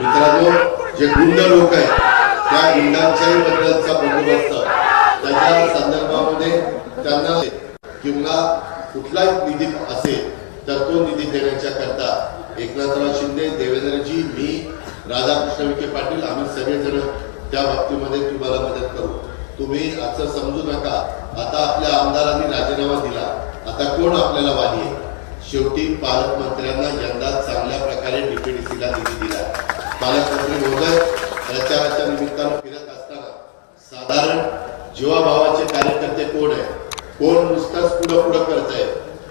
मित्रांनो, जे गुंड लोक आहेत त्या गुंडांच्याही बद्दलचा बंदोबस्त त्याच्या संदर्भामध्ये त्यांना किंवा कुठलाही निधी असेल तर तो निधी देण्याच्या करता एकनाथराव शिंदे, देवेंद्रजी, मी, राधाकृष्ण विखे पाटील आम्ही सगळेजण त्या बाबतीमध्ये तुम्हाला मदत करू। तुम्ही असं समजू नका आता आपल्या आमदारांनी राजीनामा दिला, आता कोण आपल्याला वाली आहे। शेवटी पालकमंत्र्यांना यंदा चांगल्या प्रकारे डीपीडीसीला निधी दिला। पालकमंत्री महोदय प्रचाराच्या निमित्तानं फिरत असताना साधारण जीवाभावाचे कार्यकर्ते कोण आहे, कोण नुसताच पुढं पुढं करत आहे,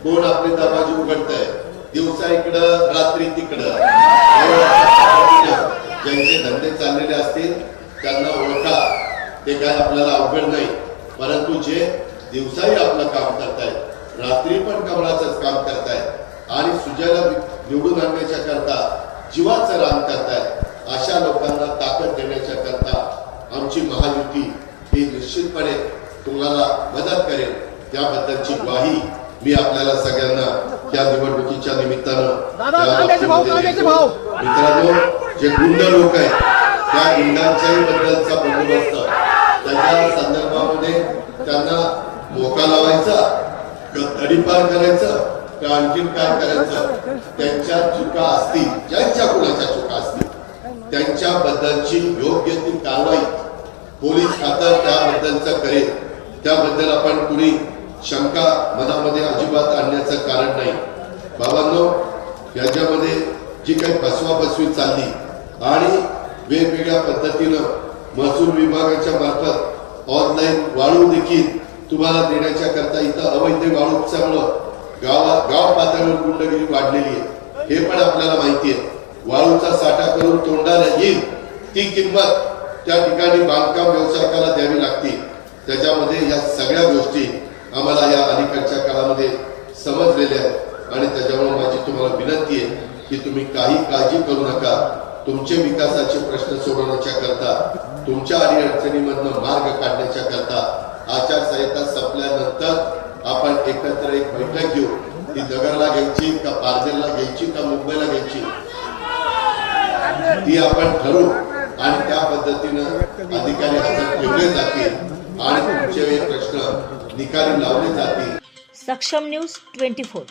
कोण आपले दरवाजे उघडत आहे, दिवसा इकडं रात्री तिकडं, ज्यांचे धंदे चाललेले असतील त्यांना ओळखा, ते काय आपल्याला अवघड नाही। परंतु जे दिवसाही आपलं काम करतायत, रात्री पण कमळाचंच काम करतायत आणि सुजयला निवडून आणण्याच्या करता जीवाचं रान करतायत, अशा लोकांना ताकद देण्याच्या करता आमची महायुती ही निश्चितपणे तुम्हाला मदत करेल। त्याबद्दलची ग्वाही मी आपल्याला सगळ्यांना या निवडणुकीच्या निमित्तानं मित्रांनो, जे गुंड लोक आहेत त्या गुंडांच्याही बद्दलचा बंदोबस्त त्याच्या संदर्भामध्ये त्यांना मोका लावायचा, तडीपार करायचं का आणखीन काय करायचं, त्यांच्या चुका असतील, ज्यांच्या कुणाच्या चुका असतील त्यांच्याबद्दलची योग्य ती कारवाई पोलीस खातं त्याबद्दलचं करेल। त्याबद्दल आपण कुणी शंका मनामध्ये अजिबात आणण्याचं कारण नाही। बाबांनो, याच्यामध्ये जी काही फसवाफसवी चालली आणि वेगवेगळ्या पद्धतीनं महसूल विभागाच्या मार्फत ऑनलाईन वाळू देखील तुम्हाला देण्याच्या करता इथं अवैध वाळूच्यामुळं गाव पातळीवर गुंडगिरी वाढलेली आहे, हे पण आपल्याला माहिती आहे। वाळूचा साठा करून तोंडाला येईल ती किंमत त्या ठिकाणी बांधकाम व्यावसायिकाला द्यावी लागते। त्याच्यामध्ये या सगळ्या गोष्टी आम्हाला या अलीकडच्या काळामध्ये समजलेल्या आहेत आणि त्याच्यामुळे माझी तुम्हाला विनंती आहे की तुम्ही काही काळजी करू नका। तुमचे विकासाचे प्रश्न सोडवण्याच्या करता, तुमच्या अडीअडचणीमधनं मार्ग काढण्याच्या करता आचारसंहिता संपल्यानंतर आपण एकत्र एक बैठक घेऊ। ती नगरला घ्यायची का पारजेलला घ्यायची का मुंबईला घ्यायची ती आपण ठरवू आणि त्या पद्धतीनं अधिकारी हजर ठेवले जातील आणि तुमचे प्रश्न निकाली लावले जातील। सक्षम न्यूज 24।